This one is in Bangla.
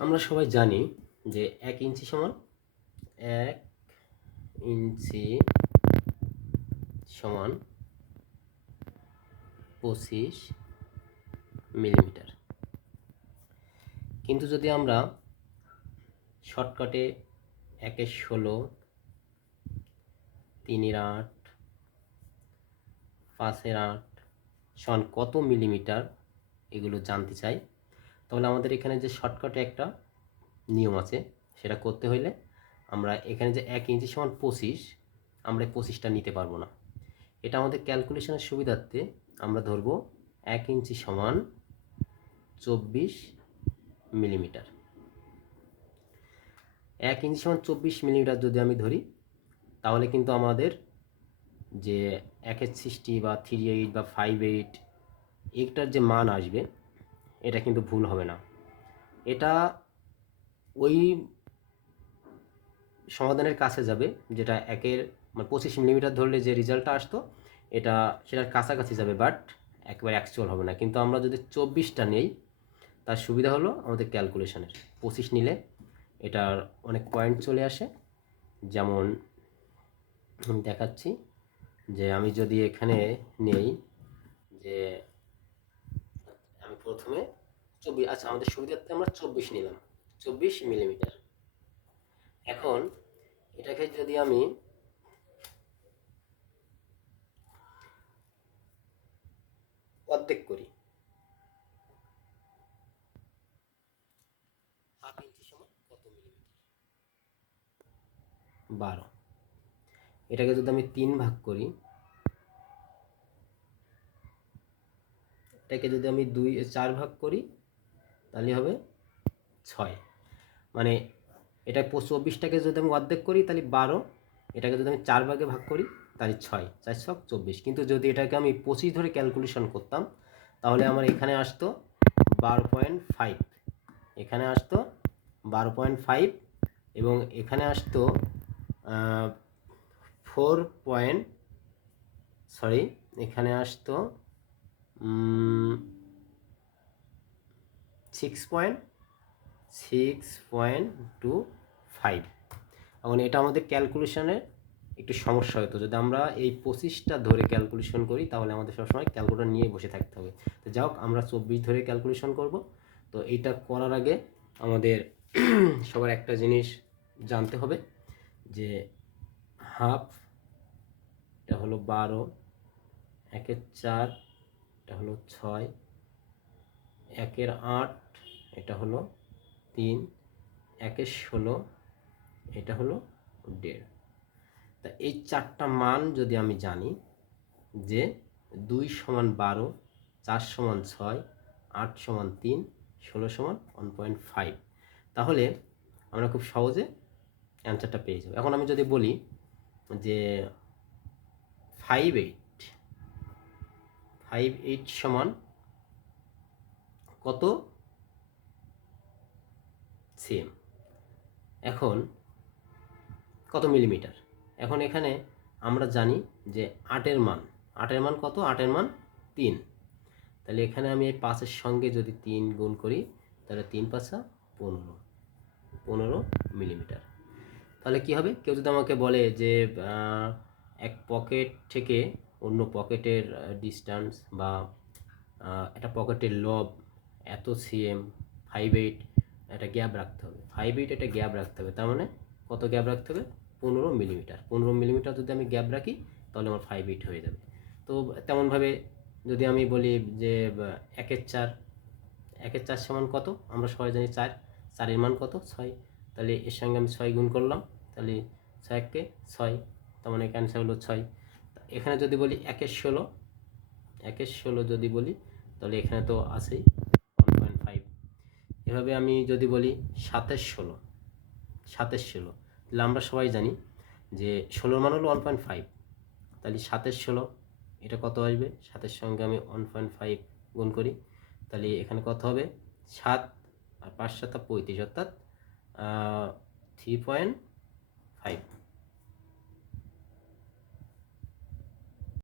আমরা সবাই জানি যে 1 ইঞ্চি সমান 1 ইঞ্চি সমান 25 মিলিমিটার। কিন্তু যদি আমরা শর্টকাটে 1 এর 16, 3 এর 8, 5 এর 8 সমান কত মিলিমিটার এগুলো জানতে চাই, তাহলে আমাদের এখানে যে শর্টকাটে একটা নিয়ম আছে সেটা করতে হইলে আমরা এখানে যে 1 ইঞ্চি সমান 25, আমরা 25টা নিতে পারবো না। এটা আমাদের ক্যালকুলেশনের সুবিধার্থে আমরা ধরবো 1 ইঞ্চি সমান 24 মিলিমিটার। 1 ইঞ্চি সমান 24 মিলিমিটার যদি আমি ধরি, তাহলে কিন্তু আমাদের যে 1 60 বা 38 বা 58 এইটার যে মান আসবে এটা কিন্তু ভুল হবে না। এটা ওই সমাধানের কাছে যাবে যেটা 25 মিলিমিটার ধরলে যে রেজাল্টটা আসতো এটা সেটার কাছাকাছি যাবে, বাট একেবারে অ্যাকচুয়াল হবে না। কিন্তু আমরা যদি 24টা নেই, তার সুবিধা হলো আমাদের ক্যালকুলেশনের। 25 নিলে এটার অনেক পয়েন্ট চলে আসে। যেমন আমি দেখাচ্ছি যে আমি যদি এখানে নেই যে আমি প্রথমে 24, আচ্ছা আমাদের সুবিধার্থে আমরা 24 নিলাম, 24 মিলিমিটার। এখন এটাকে যদি আমি অর্ধেক করি, 8 ইঞ্চি সমান কত মিলিমিটার? 12। এটাকে যদি আমি 3 ভাগ করি, এটাকে যদি আমি 4 ভাগ করি, তাহলে হবে 6। মানে এটা 24টাকে যদি আমি অর্ধেক করি তাহলে 12, এটাকে যদি আমি 4 ভাগে ভাগ করি তাহলে 6, 4 ছক 24। কিন্তু যদি এটাকে আমি 25 ধরে ক্যালকুলেশন করতাম তাহলে আমার এখানে আসতো 12.5, এখানে আসতো 12.5 এবং এখানে আসতো এখানে আসতো 6.25। এখন এটা আমাদের ক্যালকুলেশনের একটু সমস্যা হতো। যদি আমরা এই 25টা ধরে ক্যালকুলেশন করি তাহলে আমাদের সবসময় ক্যালকুলেটর নিয়ে বসে থাকতে হবে। তো যাই হোক, আমরা 24 ধরে ক্যালকুলেশন করব। তো এইটা করার আগে আমাদের সবার একটা জিনিস জানতে হবে যে হাফ, এটা হলো 12, 1-এর 4, এটা হলো 6, 1-এর 8, এটা হলো 3, 1-এর 16, এটা হলো 1.5। তা এই 4টা মান যদি আমি জানি যে 2 সমান 12, 4 সমান 6, 8 সমান 3, 16 সমান 1.5, তাহলে আমরা খুব সহজে অ্যান্সারটা পেয়ে যাব। এখন আমি যদি বলি যে 5.8 সমান কত সেম, এখন কত মিলিমিটার। এখন এখানে আমরা জানি যে 8-এর মান কত? 8-এর মান 3। তাহলে এখানে আমি এই 5-এর সঙ্গে যদি 3 গুণ করি তাহলে 3 5 15 মিলিমিটার। তাহলে কি হবে? কেউ যদি আমাকে বলে যে এক পকেট থেকে অন্য পকেটের ডিস্টেন্স বা একটা পকেটের লব এত সিএম, 5.8 একটা গ্যাপ রাখতে হবে, 5.8 একটা গ্যাপ রাখতে হবে। তার মানে কত গ্যাপ রাখতে হবে? 15 মিলিমিটার। 15 মিলিমিটার যদি আমি গ্যাপ রাখি তাহলে আমার 5.8 হয়ে যাবে। তো তেমনভাবে যদি আমি বলি যে 1-এর 4, 1-এর 4 সমান কত? আমরা সবাই জানি 4, 4-এর মান কত? 6। তাহলে এর সঙ্গে আমি 6 গুণ করলাম, তাহলে 6 কে 6, তার মানে ক্যান্সার হলো 6। এখানে যদি বলি 1-এর 16, 1-এর 16 যদি বলি তাহলে এখানে তো আছেই 1.5। এভাবে আমি যদি বলি 7-এর 16, 7-এর 16, তাহলে আমরা সবাই জানি যে 16 মান হলো 1.5। তাহলে 7-এর 16 এটা কত আসবে? 7-এর সঙ্গে আমি 1.5 গুণ করি, তাহলে এখানে কত হবে? 7 আর 5 7 35, অর্থাৎ 3.5।